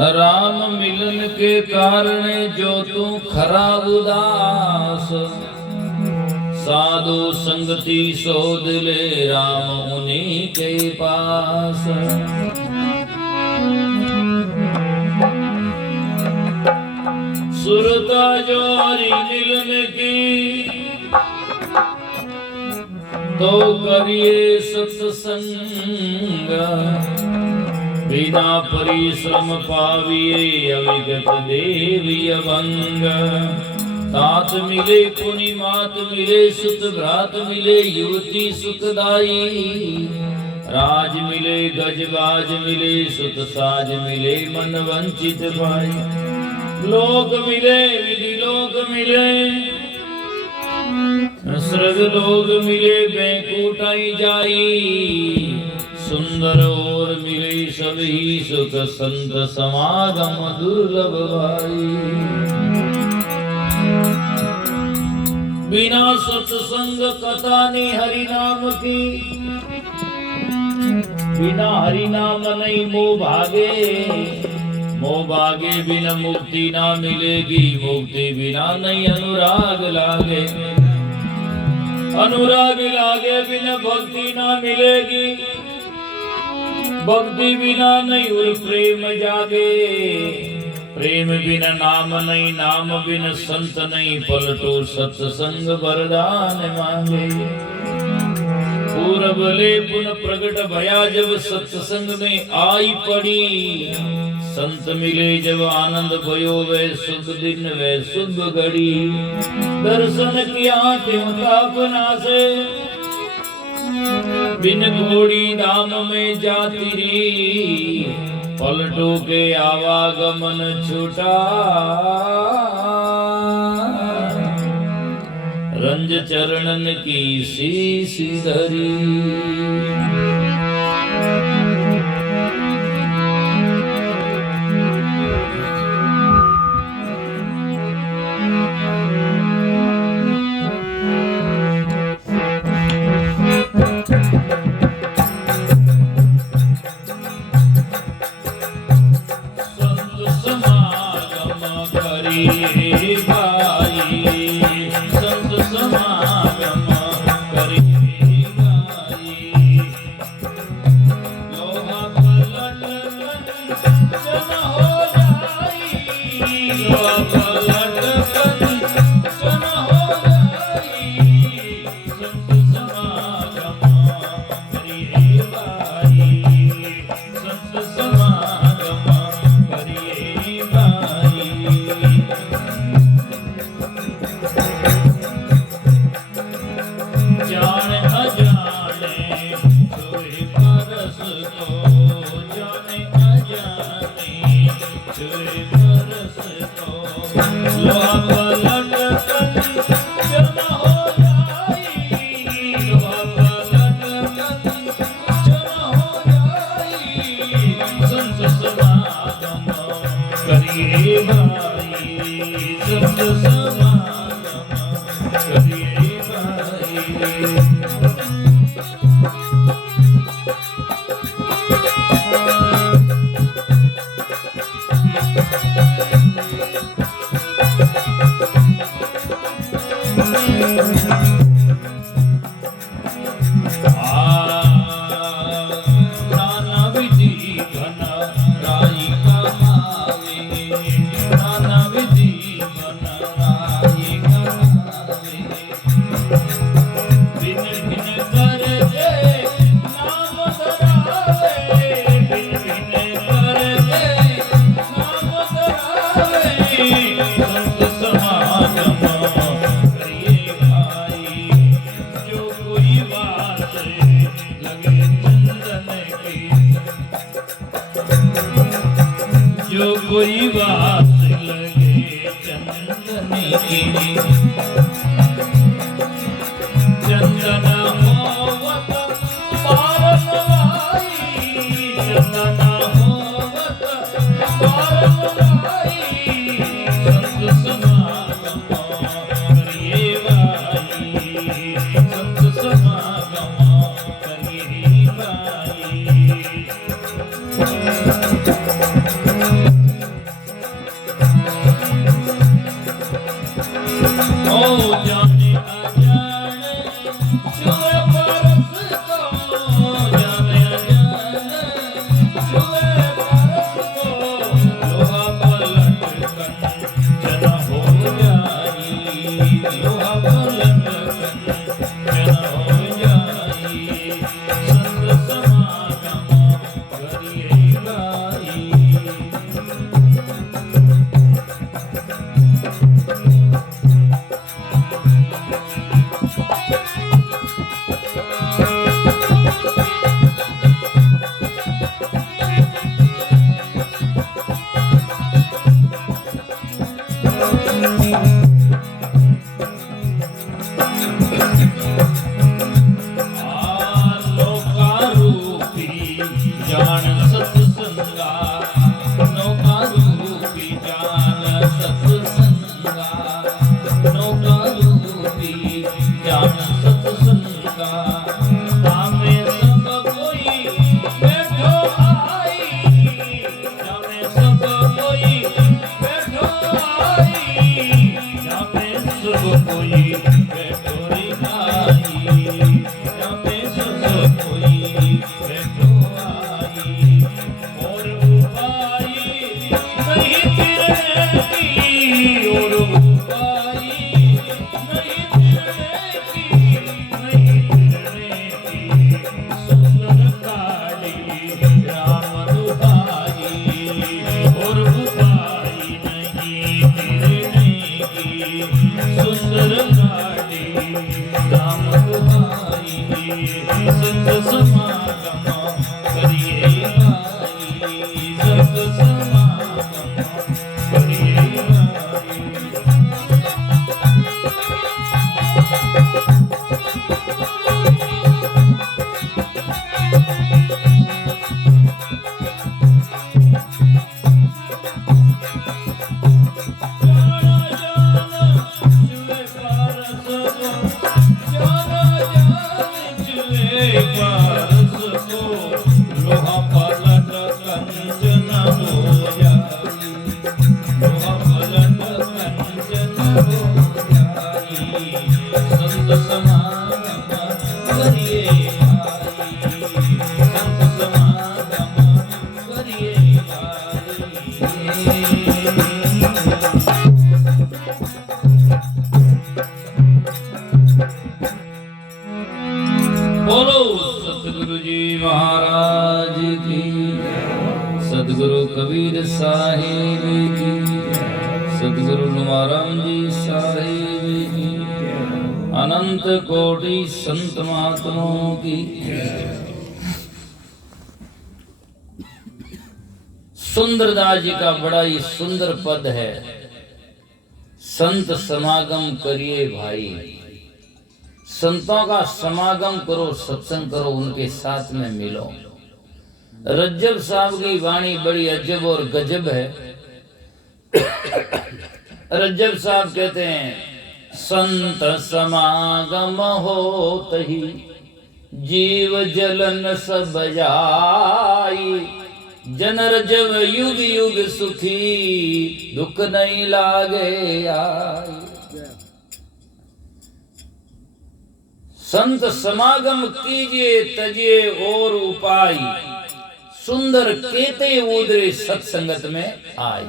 राम मिलन के कारण जो तू खरा उदास, साधु संगति शोध ले राम उन्हीं के पास। सुरता जोरी मिलन की तो करिए सत्संग, बिना परिश्रम पाविए अविगत देवी अभंग। तात मिले पुनि मात मिले सुत भ्रात मिले युवती सुखदाई, राज मिले गजबाज मिले सुत साज मिले मन वंचित भाई। लोक मिले विधि लोक मिले स्वर्ग लोक मिले बैकुंठाई जाई, सुंदर और मिले सभी सुख संत समागम दुर्लभ भाई। बिना सत्संग कथा ने हरि नाम की, बिना हरि नाम नहीं मोह भागे, मोह भागे बिना मुक्ति ना मिलेगी, मुक्ति बिना नहीं अनुराग लागे, अनुराग लागे बिना भक्ति ना मिलेगी, भक्ति बिना नहीं और प्रेम जागे, प्रेम बिना नाम नहीं, नाम बिना संत नहीं, पलटो सत्संग वरदान मांगे। पूरब ले पुन प्रगट भया जब सत्संग में आई पड़ी, संत मिले जब आनंद भयो वह शुभ दिन वह शुभ घड़ी। दर्शन किया त्यों तापना से बिन घोड़ी धाम में जाती री, पलटो के आवागमन छूटा रंज चरणन की शीश धरी। जो कोई बात लगे चंदन की, चंदन होवत पारन लाई, चंदन होवत पारन लाई, संत समागम करिए भाई, संत समागम करिए भाई। बोलो सतगुरु जी महाराज की, सतगुरु कबीर साहिब की, सतगुरु तुमाराम जी साहिब की, अनंत कोटि संत महात्माओं की। सुंदरदास जी का बड़ा ही सुंदर पद है, संत समागम करिए भाई। संतों का समागम करो, सत्संग करो, उनके साथ में मिलो। रज्जब साहब की वाणी बड़ी अजब और गजब है। रज्जब साहब कहते हैं, संत समागम होत ही जीव जलन सब जाई, जन रज्जब युग युग सुखी दुख नहीं लागे आई। संत समागम कीजिए तजिए और उपाय, सुंदर केते उदरे सत्संगत में आए।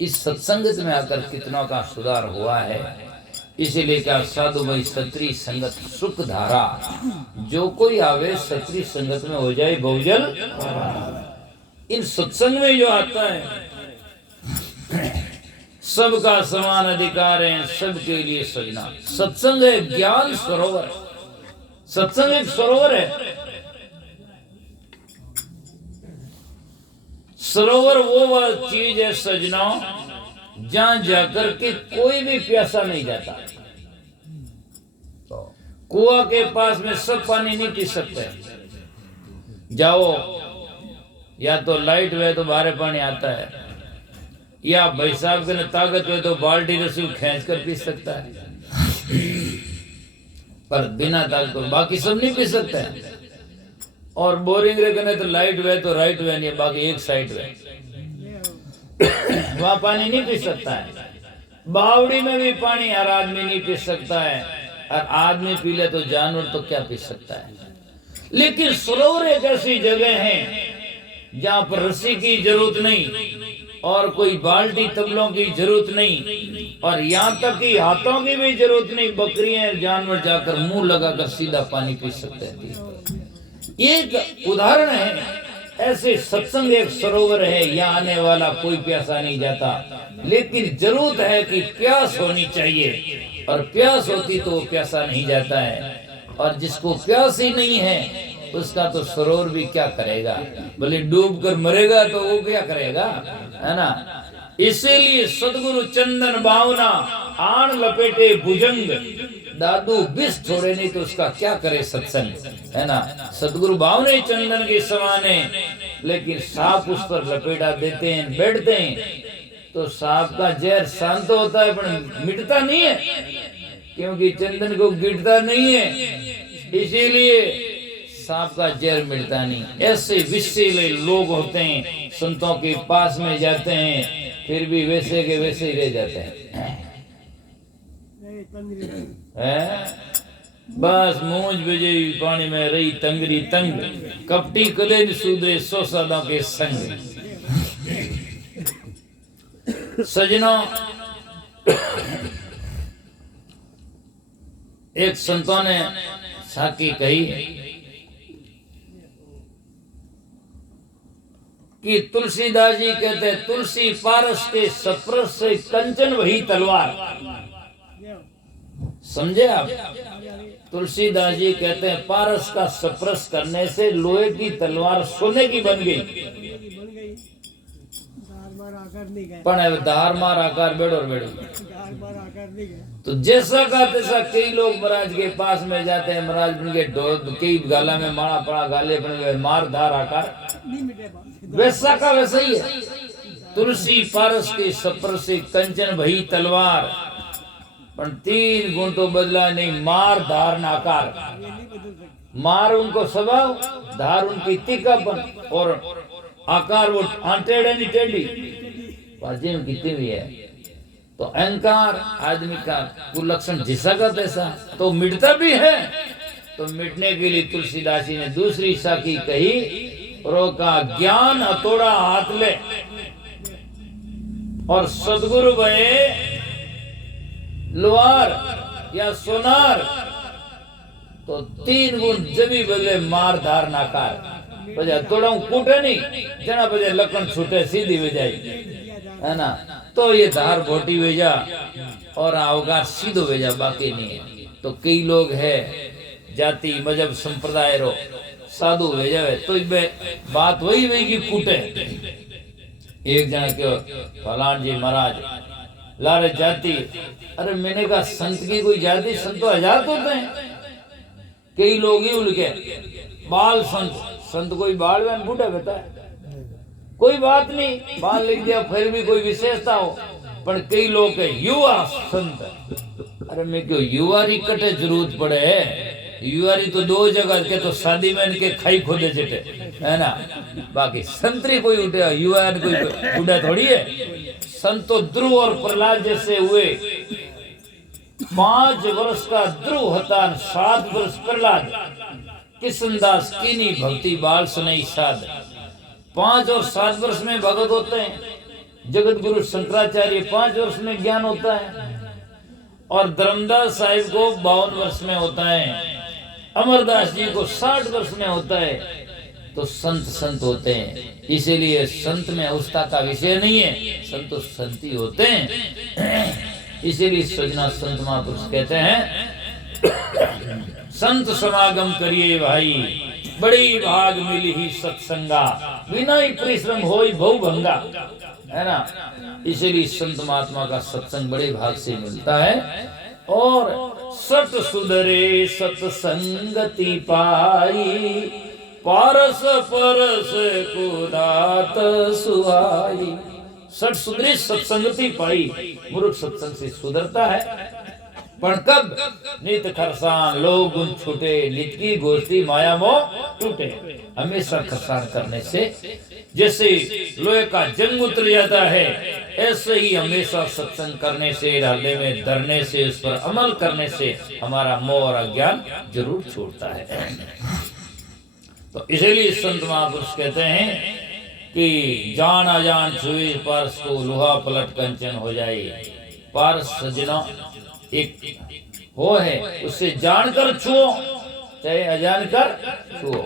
इस सत्संगत में आकर कितनों का सुधार हुआ है। इसीलिए क्या साधु भाई, सत्री संगत सुख धारा, जो कोई आवे सत्री संगत में हो जाए बहुजल। इन सत्संग में जो आता है सबका समान अधिकार है, सबके लिए सजना। सत्संग है ज्ञान सरोवर, सत्संग एक सरोवर है। सरोवर वो चीज है सजना, जहां जाकर के कोई भी प्यासा नहीं जाता। कुआं के पास में सब पानी नहीं पी सकते। जाओ, या तो लाइट हुए तो बाहर पानी आता है, या भाई साहब के ताकत हुए तो बाल्टी रस्सी खींच कर पी सकता है, पर बिना ताकत तो बाकी सब नहीं पी सकते हैं। और बोरिंग रखने तो लाइट हुए तो राइट हुए नहीं, बाकी एक साइड हुए वहां पानी नहीं पी सकता है। बावड़ी में भी पानी हर आदमी नहीं पी सकता है, और आदमी पी ले तो जानवर तो क्या पी सकता है। लेकिन सरोवर एक ऐसी जगह है जहां पर रस्सी की जरूरत नहीं, और कोई बाल्टी तबलों की जरूरत नहीं, और यहाँ तक कि हाथों की भी जरूरत नहीं। बकरियां जानवर जाकर मुंह लगाकर सीधा पानी पी सकते हैं। एक उदाहरण है, ऐसे सत्संग एक सरोवर है, यहाँ आने वाला कोई प्यासा नहीं जाता। लेकिन जरूरत है कि प्यास होनी चाहिए, और प्यास होती तो वो प्यासा नहीं जाता है। और जिसको प्यास ही नहीं है उसका तो सरोवर भी क्या करेगा, भले डूब कर मरेगा तो वो क्या करेगा, है ना। इसीलिए सतगुरु चंदन भावना आन लपेटे भुजंग, दादू बिस छोड़े नहीं तो उसका क्या करे सत्संग, है ना। सतगुरु भावने चंदन के समाने, लेकिन सांप उस पर लपेटा देते हैं, बैठते हैं तो सांप का जहर शांत होता है पर मिटता नहीं है, क्योंकि चंदन को गिरता नहीं है, इसीलिए सांप का जहर मिलता नहीं। ऐसे विषैले लोग होते हैं, संतों के पास में जाते हैं फिर भी वैसे के वैसे ही रह जाते हैं। बस मूंज बजे पानी में रही तंगरी तंग, कपटी कले सुधरे 100 सालों के संग। सजनों, एक संतों ने साकी कही कि तुलसीदास जी कहते तुलसी पारस के सप्रस से कंचन वही तलवार। समझे आप? तुलसीदास जी कहते हैं पारस का सप्रस करने से लोहे की तलवार सोने की बन गई। पण अब धार मार आकार बेड़ो और बेड़ो। तो जैसा का तैसा कई लोग महाराज के पास में जाते हैं, महाराज उनके कई गाला में माड़ा पड़ा गाले पर मार धार आकार वैसा का वैसा ही है। तुलसी पारस के सपर से कंचन भई तलवार, पण 3 गुण तो बदला नहीं, मार धार नाकार। मार उनको स्वभाव, धार उनकी तीखापन और आकार वो टेढ़े नहीं टेढ़ी बाजी में कितनी भी है। तो अहंकार आदमी का कुलक्षण जिसा का तैसा तो मिटता भी है। तो मिटने के लिए तुलसीदास जी ने दूसरी साखी कही, रोका ज्ञान हथौड़ा हाथ ले और सदगुरु भये लोहार या सोनार। तो 3 गुण जबी बदले मार धार नाकार। પછી હથોડા કૂટે નહીં, જેના પછી લખણ છૂટે સીધી વેજાય है ना। तो ये धार घोटी वेजा और अवकाश सीधो वेजा, बाकी नहीं है। तो कई लोग है जाति मजहब संप्रदाय रो साधु वेजावे तो बात वही वही की कूटे। एक जना क्यों फलान जी महाराज लारे जाति, अरे मैंने कहा संत की कोई जाति, संत तो 1000 होते हैं। कई लोग ही उनके बाल संत, संत कोई बाल बहन बूढ़ा बेटा है, कोई बात नहीं, बाल लिख दिया फिर भी कोई विशेषता हो। पर कई लोग है युवा संत, अरे मैं क्यों युवारी कटे जरूरत पड़े है। युवारी तो 2 जगह के तो शादी में इनके खाई खोदे चटे है ना, बाकी संतरी कोई उठे युवा कोई बूढ़ा थोड़ी है। संतो ध्रुव और प्रहलाद जैसे हुए। 5 वर्ष का ध्रुव हतान, 7 वर्ष प्रहलाद, किशनदास कीनी भक्ति बाल सुनई साध। 5 और 7 वर्ष में भगत होते हैं। जगत गुरु शंकराचार्य 5 वर्ष में ज्ञान होता है और धर्मदास साहिब को 52 वर्ष में होता है। अमरदास जी को 60 वर्ष में होता है। तो संत संत होते हैं, इसीलिए संत में अवस्था का विषय नहीं है, संत तो संत ही होते हैं। इसीलिए सजना संत महापुरुष कहते हैं, संत समागम करिए भाई, बड़ी भाग मिली ही सत्संगा, बिना ही परिश्रम होई बहु भंगा, है ना। इसीलिए संत महात्मा का सत्संग बड़े भाग से मिलता है। और सत सुधरे सत्संगति पाई, पारस परस कुदात सुहाई। सत सुधरे सत्संगति पाई, मूर्ख सत्संग से सुधरता है। पर कब नित खरसान लोग गुण छूटे, नित की गोष्ठी माया मोह टूटे। हमेशा खरसान करने से जैसे लोहे का जंग उतर जाता है, ऐसे ही हमेशा सत्संग करने से, हृदय में धरने से, उस पर अमल करने से हमारा मोह और अज्ञान जरूर छूटता है। तो इसलिए संत महापुरुष कहते हैं कि जान अजान छुए पारस को, लोहा पलट कंचन हो जाए। पारस सजना एक हो है, उससे जानकर छुओ चाहे अजान कर छुओ।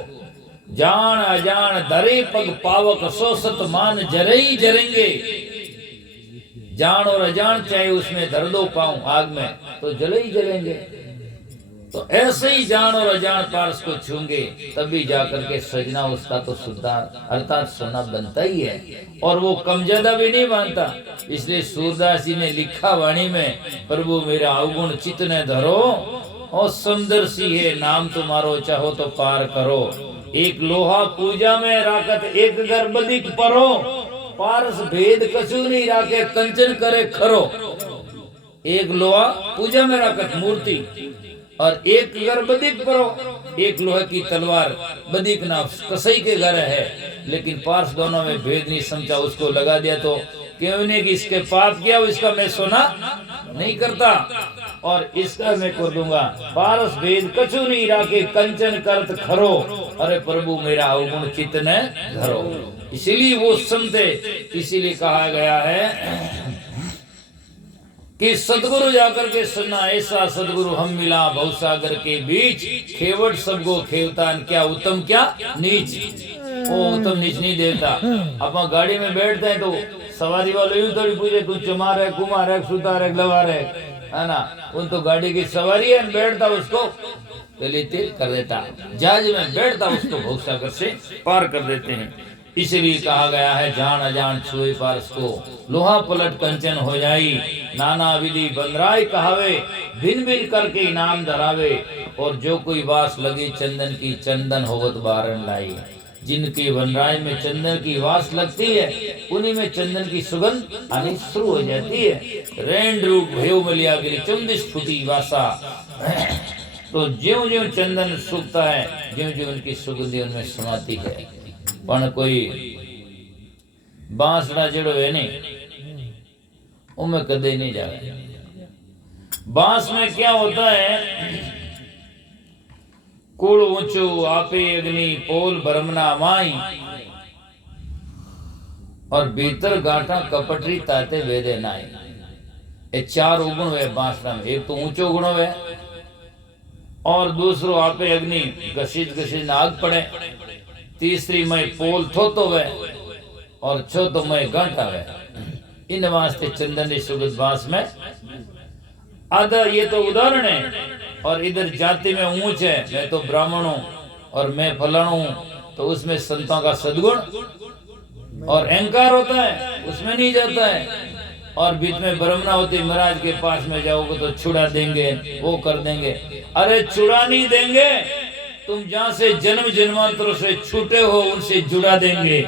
जान अजान धरे पग पावक, सो सत मान जरई जरेंगे। जान और अजान चाहे उसमें धर दो पाऊं आग में तो जले ही जलेंगे। तो ऐसे ही जान और अजान पारस को छूंगे तभी जाकर के सजना उसका तो सुधार अर्थात सोना बनता ही है। और वो कम ज्यादा भी नहीं मानता। इसलिए सूरदास जी ने लिखा वाणी में, प्रभु मेरा अवगुण चित्त ने धरो, और समदर्शी है नाम तुम्हारो, चाहो तो पार करो। एक लोहा पूजा में राखत, एक घर बदिक परो, पारस भेद कछु नहीं राखे, कंचन करे खरो। एक लोहा पूजा में राखत मूर्ति, और एक घर बदिक परो, एक लोहे की तलवार। बदिक ना कसई के घर है, लेकिन पार्स दोनों में भेद नहीं समझा, उसको लगा दिया। तो क्यों नहीं कि इसके पाप किया, इसका मैं सोना नहीं करता और इसका मैं कर दूंगा। पारस भेद कछु नहीं राखे, कंचन करत खरो, अरे प्रभु मेरा अवगुण चित्त ने धरो। इसीलिए वो संत, इसीलिए कहा गया है कि सदगुरु जाकर के सुना, ऐसा सदगुरु हम मिला भवसागर के बीच, खेवट सबको खेवतान, क्या उत्तम क्या नीच। वो उत्तम नीच नहीं देता। अपन गाड़ी में बैठते हैं तो सवारी वाले यूं थोड़ी पूछे तू चमार है, कुमार है, सुतार है, गवार है ना। उन तो गाड़ी की सवारी है, बैठता उसको तेल कर देता, जहाज में बैठता उसको भवसागर से पार कर देते हैं। इसलिए कहा गया है जान अजान छुए पारस को लोहा पलट कंचन हो जाई। नाना विधि बंदराय कहावे भिन भिन करके इनाम धरावे। और जो कोई वास लगी चंदन की चंदन होवत बारन लाई। जिनके वनराय में चंदन की वास लगती है उन्हीं में चंदन की सुगंध आनी शुरू हो जाती है। रेंड रूप भयो मलिया गिरी 24 फुटी वासा। तो ज्यों ज्यों चंदन सूखता है ज्यों ज्यों उनकी सुगंधी उनमें समाती है। पण कोई बांसड़ा जड़ो है नहीं उनमें कदे नहीं जाए। बांस में क्या होता है कुड़ ऊंचो आपे अग्नि पोल बरमना माई। और भीतर गांठा कपटरी ताते वेदे नाई। ये 4 गुण हुए बांसड़ा में। एक तो ऊंचो गुण हुए और दूसरो आपे अग्नि घसीट घसीट आग पड़े। तीसरी मई पोल थोतो वे और चौथो मई गांठा वे। इन वास्ते चंदन सुगंध बांस में आधा। ये तो उदाहरण है। और इधर जाति में ऊंच है मैं तो ब्राह्मण हूं और मैं फलाना हूं तो उसमें संतों का सद्गुण और अहंकार होता है उसमें नहीं जाता है। और बीच में ब्रह्मणा होती महाराज के पास में जाओगे तो छुड़ा देंगे वो कर देंगे। अरे छुड़ा नहीं देंगे तुम जहां से जन्म जन्मांतरों से छूटे हो उनसे जुड़ा देंगे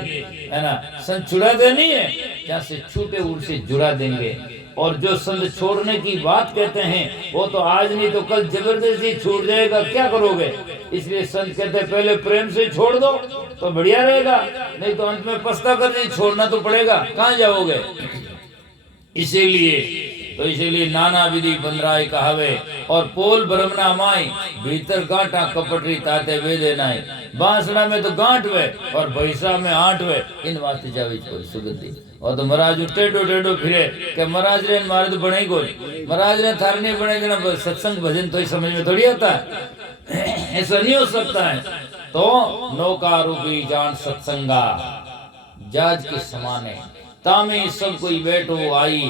है ना। संत छुड़ाते नहीं है जहां से छूटे उनसे जुड़ा देंगे। और जो संत छोड़ने की बात कहते हैं वो तो आज नहीं तो कल जबरदस्ती छूट जाएगा क्या करोगे। इसलिए संत कहते हैं पहले प्रेम से छोड़ दो तो बढ़िया रहेगा नहीं तो अंत में पछता कर नहीं छोड़ना तो पड़ेगा कहां जाओगे। इसीलिए नाना विधि बंदराय कहावे और पोल ब्रह्मना माई भीतर गांठा कपटरी ताते वेदे नाई। बांसड़ा में तो गांठ वे और भैसा में आंट वे इन वास्ते जावी कोई सुगंधी। और तो महाराज टेढ़ो टेढ़ो फिरे के महाराज रे मारे तो बने कोई महाराज ने थार नहीं बने देना सत्संग भजन तो ही समझ में थोड़ी आता है। ऐसा नहीं हो सकता है। तो नौका रूपी जान सत्संगा जाज के समान है तामे सब कोई बैठो आई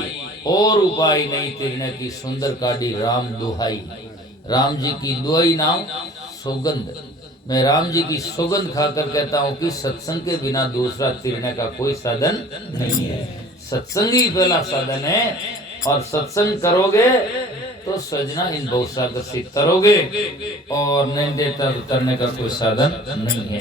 और उपाय नहीं तिरने की सुंदर काढ़ी राम दुहाई। राम जी की दुहाई नाम सौगंध। मैं राम जी की सौगंध खाकर कहता हूँ कि सत्संग के बिना दूसरा तिरने का कोई साधन नहीं है। सत्संग ही पहला साधन है। और सत्संग करोगे तो सजना इन बहुसागर से तरोगे और निंदे तर करने का कोई साधन नहीं है।